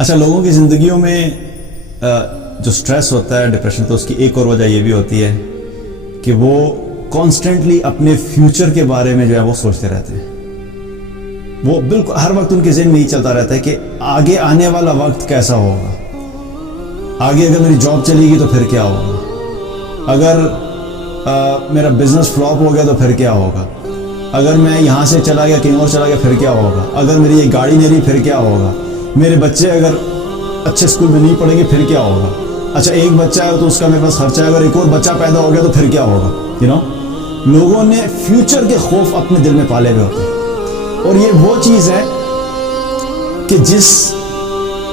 اچھا، لوگوں کی زندگیوں میں جو سٹریس ہوتا ہے، ڈپریشن، تو اس کی ایک اور وجہ یہ بھی ہوتی ہے کہ وہ کانسٹنٹلی اپنے فیوچر کے بارے میں جو ہے وہ سوچتے رہتے ہیں. وہ بالکل ہر وقت ان کے ذہن میں یہ چلتا رہتا ہے کہ آگے آنے والا وقت کیسا ہوگا، آگے اگر میری جاب چلے گی تو پھر کیا ہوگا، اگر میرا بزنس فلاپ ہو گیا تو پھر کیا ہوگا، اگر میں یہاں سے چلا گیا کہیں اور چلا گیا پھر کیا ہوگا، اگر میری یہ گاڑی نہیں رہی پھر کیا ہوگا، میرے بچے اگر اچھے اسکول میں نہیں پڑھیں گے پھر کیا ہوگا. اچھا، ایک بچہ ہے تو اس کا میرے پاس خرچہ ہے، اگر ایک اور بچہ پیدا ہو گیا تو پھر کیا ہوگا. لوگوں نے فیوچر کے خوف اپنے دل میں پالے ہوئے ہوتے ہیں، اور یہ وہ چیز ہے کہ جس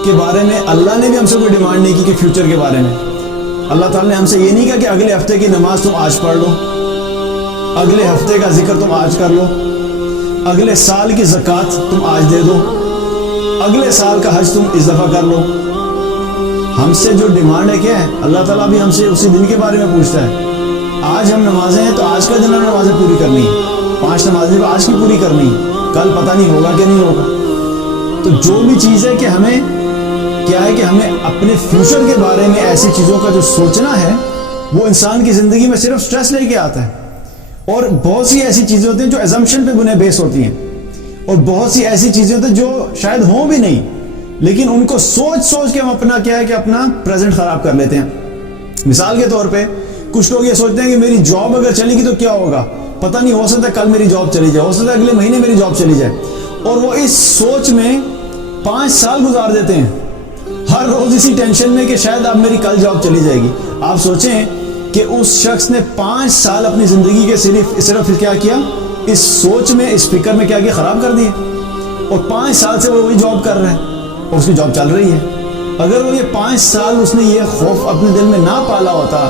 کے بارے میں اللہ نے بھی ہم سے کوئی ڈیمانڈ نہیں کی کہ فیوچر کے بارے میں. اللہ تعالیٰ نے ہم سے یہ نہیں کہا کہ اگلے ہفتے کی نماز تم آج پڑھ لو، اگلے ہفتے کا ذکر تم آج کر لو، اگلے سال کی زکوٰۃ تم آج دے دو، اگلے سال کا حج تم اس دفعہ کر لو. ہم سے جو ڈیمانڈ ہے کیا ہے؟ اللہ تعالیٰ بھی ہم سے اسی دن کے بارے میں پوچھتا ہے. آج ہم نمازیں ہیں تو آج کا دن ہم نمازیں پوری کرنی ہے، 5 نمازیں آج کی پوری کرنی ہے، کل پتہ نہیں ہوگا کہ نہیں ہوگا. تو جو بھی چیز ہے کہ ہمیں کیا ہے کہ ہمیں اپنے فیوچر کے بارے میں ایسی چیزوں کا جو سوچنا ہے وہ انسان کی زندگی میں صرف سٹریس لے کے آتا ہے. اور بہت سی ایسی چیزیں ہوتی ہیں جو ایزمپشن پہ بنے بیس ہوتی ہیں، اور بہت سی ایسی چیزیں ہوتی ہیں جو شاید ہوں بھی نہیں، لیکن ان کو سوچ کے ہم اپنا کیا ہے کہ اپنا پریزنٹ خراب کر لیتے ہیں. مثال کے طور پہ کچھ لوگ یہ سوچتے ہیں کہ میری جاب اگر چلے گی تو کیا ہوگا، پتہ نہیں، ہو سکتا ہے کل میری جاب چلی جائے، ہو سکتا ہے اگلے مہینے میری جاب چلی جائے، اور وہ اس سوچ میں 5 سال گزار دیتے ہیں، ہر روز اسی ٹینشن میں کہ شاید اب میری کل جاب چلی جائے گی. آپ سوچیں کہ اس شخص نے 5 سال اپنی زندگی کے صرف کیا اس سوچ میں، اس فکر میں کیا خراب کر دیے، اور 5 سال سے وہ وہی جاب کر رہا ہے اور اس کی جاب چل رہی ہے. اگر وہ یہ 5 سال اس نے یہ خوف اپنے دل میں نہ پالا ہوتا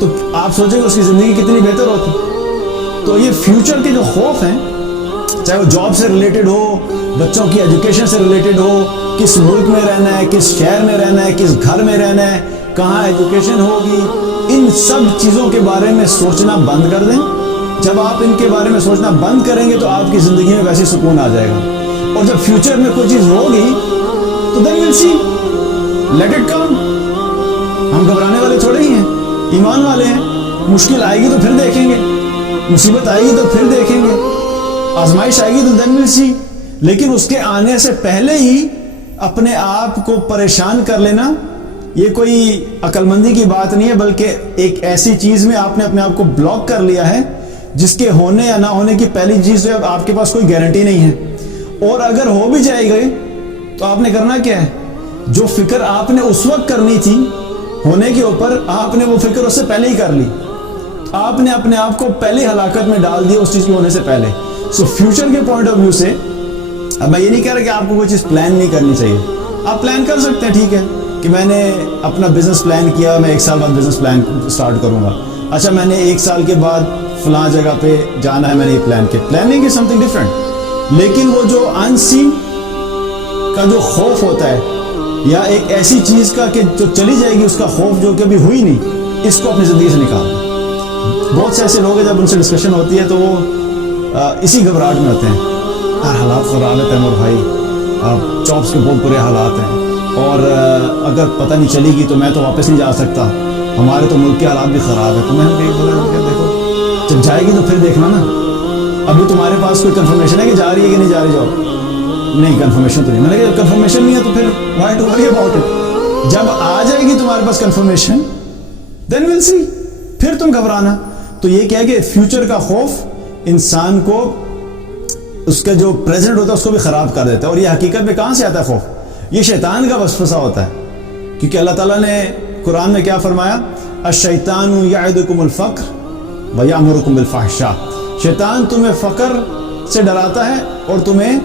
تو آپ سوچیں کہ اس کی زندگی کتنی بہتر ہوتی. تو یہ فیوچر کے جو خوف ہیں، چاہے وہ جاب سے ریلیٹڈ ہو، بچوں کی ایجوکیشن سے ریلیٹڈ ہو، کس ملک میں رہنا ہے، کس شہر میں رہنا ہے، کس گھر میں رہنا ہے، کہاں ایجوکیشن ہوگی، ان سب چیزوں کے بارے میں سوچنا بند کر دیں. جب آپ ان کے بارے میں سوچنا بند کریں گے تو آپ کی زندگی میں ویسے سکون آ جائے گا. اور جب فیوچر میں کوئی چیز ہوگی تو then we'll see, let it come. ہم گھبرانے والے تھوڑے ہی ہیں، ایمان والے ہیں. مشکل آئے گی تو پھر دیکھیں گے، مصیبت آئے گی تو پھر دیکھیں گے، آزمائش آئے گی تو then we'll see. لیکن اس کے آنے سے پہلے ہی اپنے آپ کو پریشان کر لینا یہ کوئی عقل مندی کی بات نہیں ہے، بلکہ ایک ایسی چیز میں آپ نے اپنے آپ کو بلاک کر لیا ہے جس کے ہونے یا نہ ہونے کی پہلی چیز جو ہے آپ کے پاس کوئی گارنٹی نہیں ہے. اور اگر ہو بھی جائے گا تو آپ نے کرنا کیا ہے؟ جو فکر آپ نے اس وقت کرنی تھی ہونے کے اوپر، آپ نے وہ فکر اس سے پہلے ہی کر لی. آپ نے اپنے آپ کو پہلے ہلاکت میں ڈال دیا اس چیز کے ہونے سے پہلے. سو فیوچر کے پوائنٹ آف ویو سے اب میں یہ نہیں کہہ رہا کہ آپ کو کوئی چیز پلان نہیں کرنی چاہیے. آپ پلان کر سکتے ہیں، ٹھیک ہے کہ میں نے اپنا بزنس پلان کیا، میں 1 سال بعد بزنس پلان سٹارٹ کروں گا. اچھا، میں نے 1 سال کے بعد فلاں جگہ پہ جانا ہے، میں نے یہ پلان کیا. Planning is something different. لیکن وہ جو انسین کا جو خوف ہوتا ہے، یا ایک ایسی چیز کا کہ جو چلی جائے گی اس کا خوف جو کبھی ہوئی نہیں، اس کو اپنی زندگی سے نکال دیں. بہت سے ایسے لوگ ہیں جب ان سے ڈسکشن ہوتی ہے تو وہ اسی گھبراہٹ میں ہوتے ہیں، یار حالات خراب ہے تیمور بھائی، جابس کے بہت برے حالات ہیں، اور اگر پتہ نہیں چلے گی تو میں تو واپس نہیں جا سکتا، ہمارے تو ملک کے حالات بھی خراب ہے. تو میں نے بولا دیکھو جب جائے گی تو پھر دیکھنا نا. ابھی تمہارے پاس کوئی کنفرمیشن ہے کہ جا رہی ہے کہ نہیں جا رہی جاب؟ نہیں، کنفرمیشن تو نہیں. میں نے کہا کنفرمیشن نہیں ہے تو پھر why to worry about it. جب آ جائے گی تمہارے پاس کنفرمیشن دین ول سی، پھر تم گھبرانا. تو یہ کیا ہے کہ فیوچر کا خوف انسان کو اس کا جو پریزنٹ ہوتا ہے اس کو بھی خراب کر دیتا ہے. اور یہ حقیقت میں کہاں سے آتا ہے خوف؟ یہ شیطان کا وسوسہ ہوتا ہے. کیونکہ اللہ تعالیٰ نے قرآن میں کیا فرمایا؟ الشیطان یعدکم الفقر ویأمرکم بالفحشاء. شیطان تمہیں فقر سے ڈراتا ہے اور تمہیں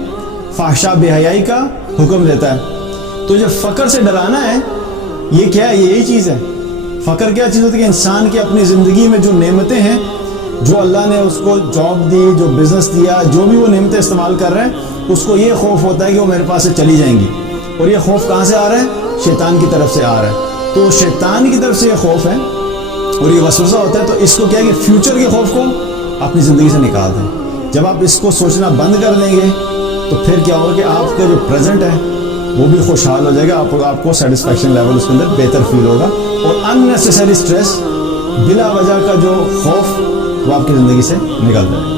فحشاء بے حیائی کا حکم دیتا ہے. تو جب فقر سے ڈرانا ہے، یہ کیا ہے؟ یہ یہی چیز ہے. فقر کیا چیز ہوتی ہے کہ انسان کی اپنی زندگی میں جو نعمتیں ہیں، جو اللہ نے اس کو جاب دی، جو بزنس دیا، جو بھی وہ نعمتیں استعمال کر رہے ہیں، اس کو یہ خوف ہوتا ہے کہ وہ میرے پاس سے چلی جائیں گی. اور یہ خوف کہاں سے آ رہا ہے؟ شیطان کی طرف سے آ رہا ہے. تو شیطان کی طرف سے یہ خوف ہے اور یہ وسوسہ ہوتا ہے. تو اس کو کیا کہ فیوچر کے خوف کو اپنی زندگی سے نکال دیں. جب آپ اس کو سوچنا بند کر دیں گے تو پھر کیا ہوگا کہ آپ کا جو پریزنٹ ہے وہ بھی خوشحال ہو جائے گا, آپ کو سیٹسفیکشن لیول اس کے اندر بہتر فیل ہوگا, اور ان نیسیسری اسٹریس, بلا وجہ کا جو خوف, وہ آپ کی زندگی سے نکل جائے گا.